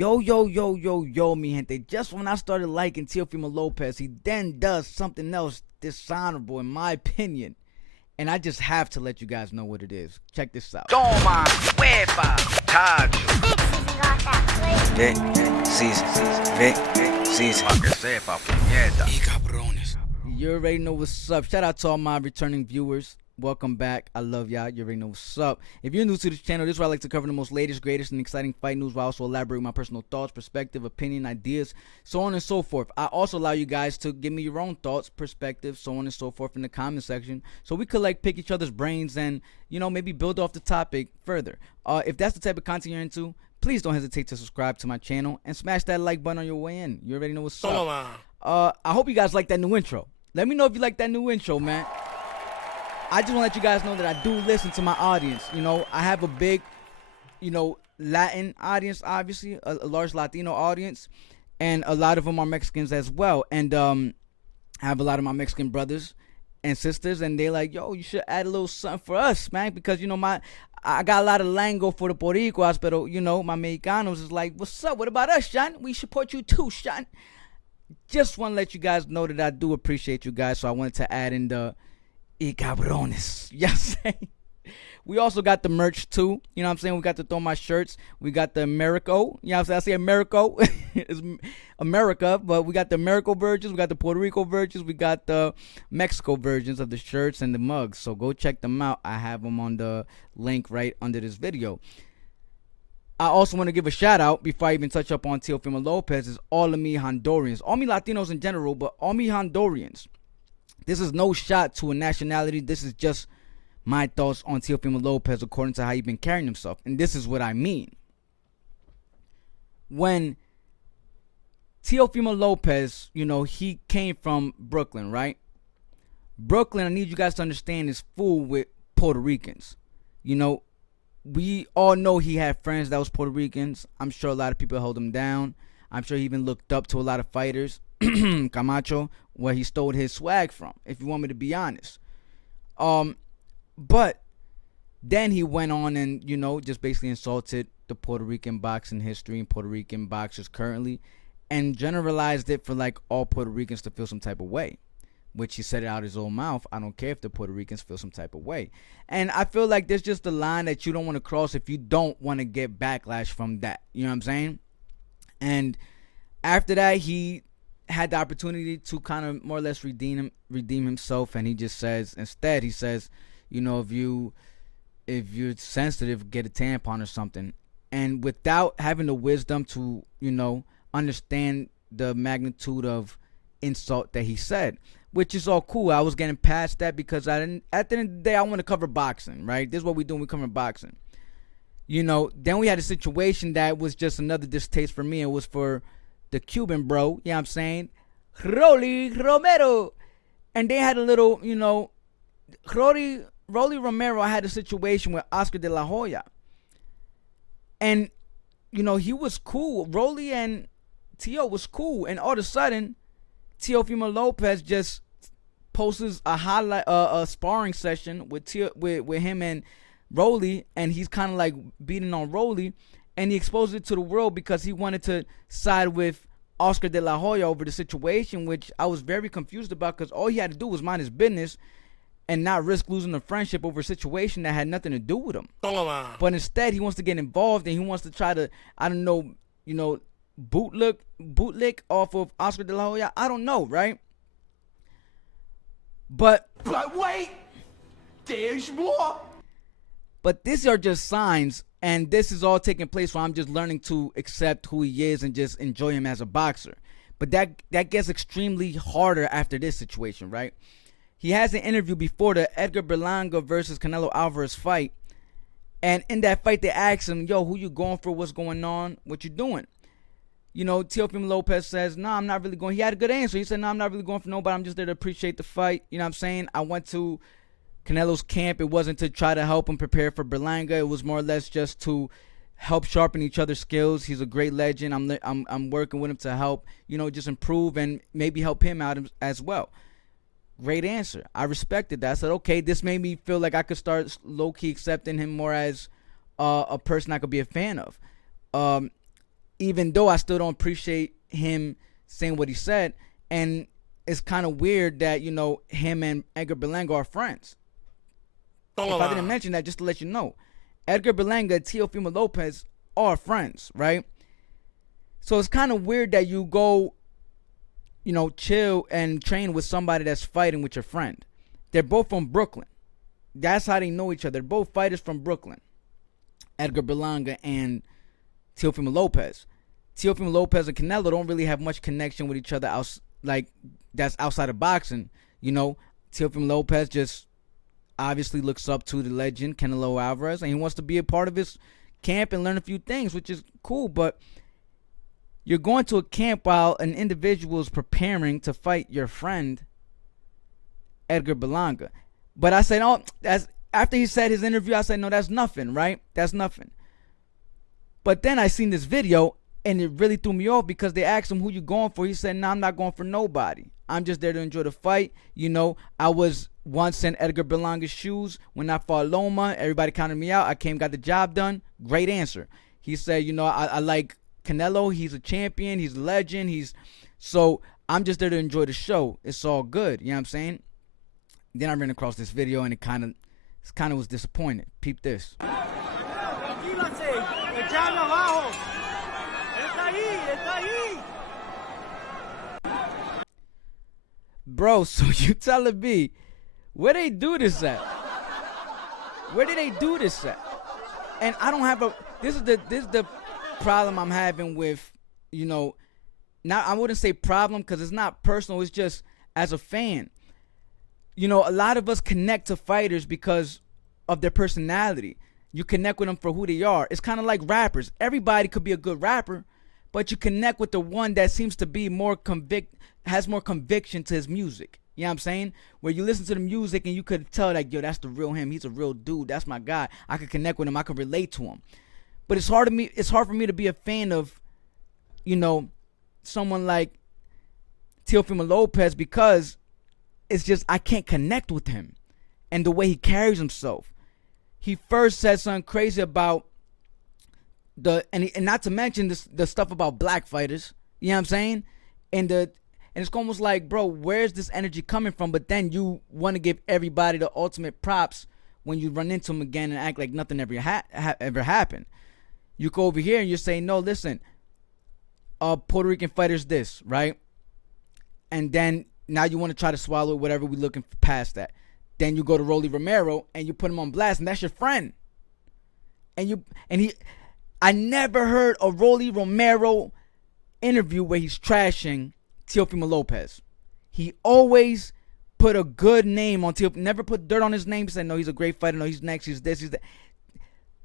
Yo, mi gente. Just when I started liking Teofimo Lopez, he then does something else dishonorable, in my opinion. And I just have to let you guys know what it is. Check this out. Toma, huepa, tacho. VIC SZN Pa' que sepa, puñeta. y cabrones. You already know what's up. Shout out to all my returning viewers. Welcome back. I love y'all. You already know what's up. If you're new to this channel, this is where I like to cover the most latest, greatest, and exciting fight news, while I also elaborate my personal thoughts, perspective, opinion, ideas, so on and so forth. I also allow you guys to give me your own thoughts, perspective, so on and so forth in the comment section, so we could like pick each other's brains and, you know, maybe build off the topic further. If that's the type of content you're into, please don't hesitate to subscribe to my channel and smash that like button on your way in. You already know what's up. I hope you guys like that new intro. Let me know if you like that new intro, man. I just want to let you guys know that I do listen to my audience. You know, I have a big, you know, Latin audience, obviously, a large Latino audience, and a lot of them are Mexicans as well. And I have a lot of my Mexican brothers and sisters, and they like, yo, you should add a little something for us, man, because, you know, I got a lot of lingo for the Boricuas, but, you know, my Mexicanos is like, what's up? What about us, Sean? We support you too, Sean. Just want to let you guys know that I do appreciate you guys, so I wanted to add in the y cabrones. Yes. We also got the merch too. You know what I'm saying? We got the Throw My Shirts. We got the Americo. You know what I'm saying? I say Americo. It's America, but we got the Americo versions. We got the Puerto Rico versions. We got the Mexico versions of the shirts and the mugs. So go check them out. I have them on the link right under this video. I also want to give a shout out before I even touch up on Teofimo Lopez is all of me Hondurans. All me Latinos in general, but all me Hondurans. This is no shot to a nationality. This is just my thoughts on Teofimo Lopez according to how he's been carrying himself. And this is what I mean. When Teofimo Lopez, you know, he came from Brooklyn, right? Brooklyn, I need you guys to understand, is full with Puerto Ricans. You know, we all know he had friends that was Puerto Ricans. I'm sure a lot of people held him down. I'm sure he even looked up to a lot of fighters. Camacho, where he stole his swag from, if you want me to be honest. But then he went on and, you know, just basically insulted the Puerto Rican boxing history and Puerto Rican boxers currently, and generalized it for like all Puerto Ricans to feel some type of way, which he said it out his own mouth. I don't care if the Puerto Ricans feel some type of way. And I feel like there's just a line that you don't want to cross if you don't want to get backlash from that. You know what I'm saying? And after that, he had the opportunity to kind of more or less redeem himself, and he just says, instead he says, you know, if you're sensitive, get a tampon or something. And without having the wisdom to, you know, understand the magnitude of insult that he said, which is all cool. I was getting past that because at the end of the day, I want to cover boxing, right? This is what we do when we cover boxing. You know, then we had a situation that was just another distaste for me. It was for the Cuban bro, you know what I'm saying? Rolly Romero. And they had a little, you know, Rolly Romero had a situation with Oscar de la Hoya. And, you know, he was cool. Rolly and Tio was cool. And all of a sudden, Teofimo Lopez just posts a highlight, a sparring session with him and Rolly. And he's kind of like beating on Rolly. And he exposed it to the world because he wanted to side with Oscar de la Hoya over the situation, which I was very confused about because all he had to do was mind his business and not risk losing a friendship over a situation that had nothing to do with him. But instead, he wants to get involved and he wants to try to, I don't know, you know, bootlick off of Oscar de la Hoya. I don't know, right? But wait, there's more. But these are just signs, and this is all taking place while I'm just learning to accept who he is and just enjoy him as a boxer. But that gets extremely harder after this situation, right? He has an interview before the Edgar Berlanga versus Canelo Alvarez fight. And in that fight, they asked him, yo, who you going for? What's going on? What you doing? You know, Teofimo Lopez says, no, I'm not really going. He had a good answer. He said, no, I'm not really going for nobody. I'm just there to appreciate the fight. You know what I'm saying? I went to Canelo's camp. It wasn't to try to help him prepare for Berlanga. It was more or less just to help sharpen each other's skills. He's a great legend. I'm working with him to help, you know, just improve and maybe help him out as well. Great answer. I respected that. I said, okay, this made me feel like I could start low-key accepting him more as a person I could be a fan of. even though I still don't appreciate him saying what he said. And it's kind of weird that, you know, him and Edgar Berlanga are friends. If I didn't mention that, just to let you know, Edgar Berlanga and Teofimo Lopez are friends, right? So it's kind of weird that you go, you know, chill and train with somebody that's fighting with your friend. They're both from Brooklyn. That's how they know each other. They're both fighters from Brooklyn. Edgar Berlanga and Teofimo Lopez. Teofimo Lopez and Canelo don't really have much connection with each other, that's outside of boxing. You know, Teofimo Lopez just obviously looks up to the legend Canelo Alvarez, and he wants to be a part of his camp and learn a few things, which is cool. But you're going to a camp while an individual is preparing to fight your friend Edgar Berlanga. But I said, oh, that's after he said his interview, I said, no, that's nothing, right? That's nothing. But then I seen this video, and it really threw me off because they asked him, who you going for? He said, no, I'm not going for nobody. I'm just there to enjoy the fight. You know, I was once in Edgar Berlanga's shoes when I fought Loma. Everybody counted me out. I came, got the job done. Great answer. He said, you know, I like Canelo. He's a champion. He's a legend. So I'm just there to enjoy the show. It's all good. You know what I'm saying? Then I ran across this video, and it kind of was disappointing. Peep this. Bro, so you telling me where they do this at? Where did they do this at? And I don't have this is the problem I'm having with, you know, now I wouldn't say problem because it's not personal, it's just as a fan. You know, a lot of us connect to fighters because of their personality. You connect with them for who they are. It's kind of like rappers. Everybody could be a good rapper, but you connect with the one that seems to be has more conviction to his music. You know what I'm saying? Where you listen to the music and you could tell, like, yo, that's the real him. He's a real dude. That's my guy. I could connect with him. I could relate to him. But it's hard for me to be a fan of, you know, someone like Teofimo Lopez because it's just I can't connect with him and the way he carries himself. He first said something crazy about and not to mention the stuff about black fighters. You know what I'm saying? And it's almost like, bro, where's this energy coming from? But then you want to give everybody the ultimate props when you run into them again and act like nothing ever happened. You go over here and you're saying, no, listen, Puerto Rican fighters this, right? And then now you want to try to swallow whatever we're looking past that. Then you go to Rolly Romero and you put him on blast, and that's your friend. I never heard a Rolly Romero interview where he's trashing Teofimo Lopez. He always put a good name on Teofimo. Never put dirt on his name. He said, no, he's a great fighter. No, he's next. He's this. He's that.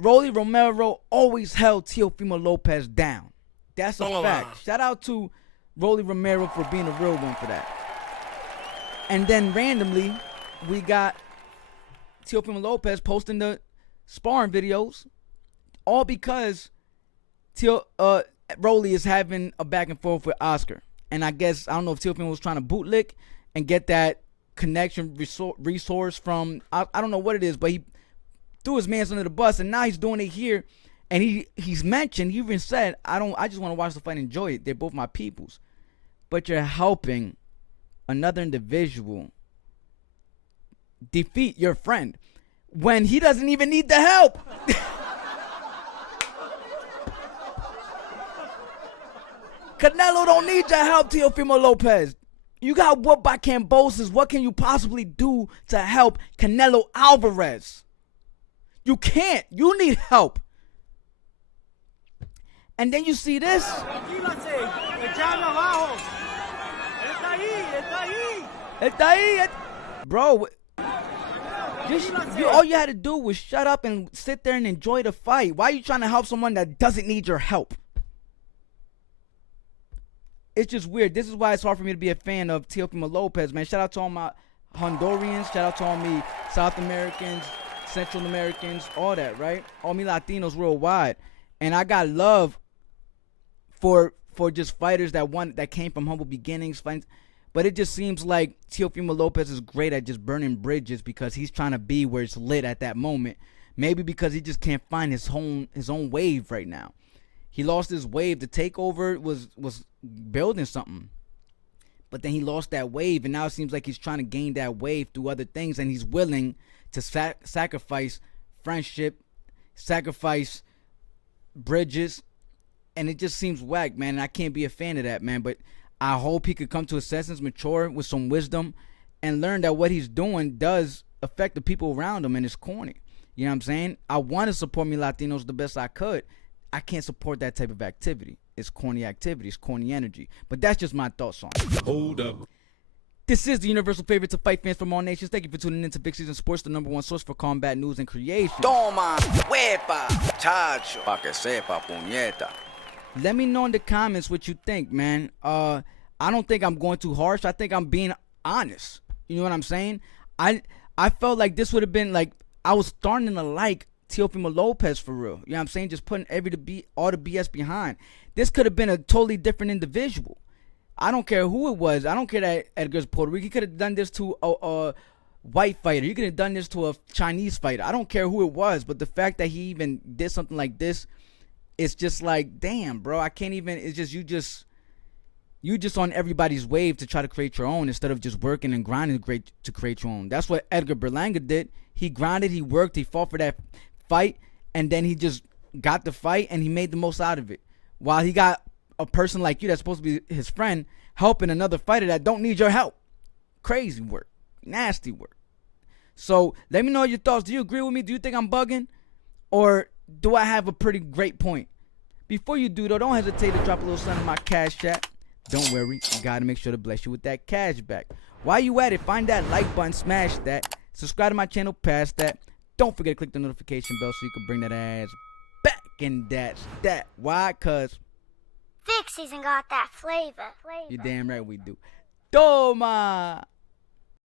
Rolly Romero always held Teofimo Lopez down. That's a fact. Shout out to Rolly Romero for being a real one for that. And then randomly, we got Teofimo Lopez posting the sparring videos, all because Rolly is having a back and forth with Oscar. And I guess, I don't know if Teofimo was trying to bootlick and get that connection resource from, I don't know what it is, but he threw his mans under the bus, and now he's doing it here. And he even said, I just want to watch the fight and enjoy it. They're both my peoples. But you're helping another individual defeat your friend when he doesn't even need the help. Canelo don't need your help, Teofimo Lopez. You got whooped by Cambosis. What can you possibly do to help Canelo Alvarez? You can't. You need help. And then you see this. Bro, all you had to do was shut up and sit there and enjoy the fight. Why are you trying to help someone that doesn't need your help? It's just weird. This is why it's hard for me to be a fan of Teofimo Lopez, man. Shout out to all my Hondurans. Shout out to all me South Americans, Central Americans, all that, right? All me Latinos worldwide. And I got love for just fighters that came from humble beginnings. But it just seems like Teofimo Lopez is great at just burning bridges because he's trying to be where it's lit at that moment. Maybe because he just can't find his own wave right now. He lost his wave. The takeover was building something. But then he lost that wave, and now it seems like he's trying to gain that wave through other things, and he's willing to sacrifice friendship, sacrifice bridges, and it just seems whack, man. And I can't be a fan of that, man. But I hope he could come to his senses, mature with some wisdom, and learn that what he's doing does affect the people around him, and it's corny. You know what I'm saying? I want to support me Latinos the best I could. I can't support that type of activity. It's corny activity. It's corny energy. But that's just my thoughts on it. Hold up. This is the universal favorite to fight fans from all nations. Thank you for tuning in to VIC SZN Sports, the #1 source for combat news and creation. Toma, huepa, chacho. Pa que sepa, puñeta. Let me know in the comments what you think, man. I don't think I'm going too harsh. I think I'm being honest. You know what I'm saying? I felt like this would have been like, I was starting to like Teofimo Lopez for real. You know what I'm saying? Just putting all the BS behind. This could have been a totally different individual. I don't care who it was. I don't care that Edgar's Puerto Rican. He could have done this to a white fighter. He could have done this to a Chinese fighter. I don't care who it was. But the fact that he even did something like this, it's just like, damn, bro. I can't even. It's just you just on everybody's wave to try to create your own instead of just working and grinding to create your own. That's what Edgar Berlanga did. He grinded, he worked, he fought for that fight, and then he just got the fight and he made the most out of it. While he got a person like you that's supposed to be his friend helping another fighter that don't need your help. Crazy work. Nasty work. So let me know your thoughts. Do you agree with me? Do you think I'm bugging? Or do I have a pretty great point? Before you do though, don't hesitate to drop a little something in my cash app. Don't worry, I gotta make sure to bless you with that cash back. While you at it, find that like button, smash that. Subscribe to my channel past that. Don't forget to click the notification bell so you can bring that ass back. And that's that. Why? Cause VIC SZN got that flavor. you're damn right we do. Toma!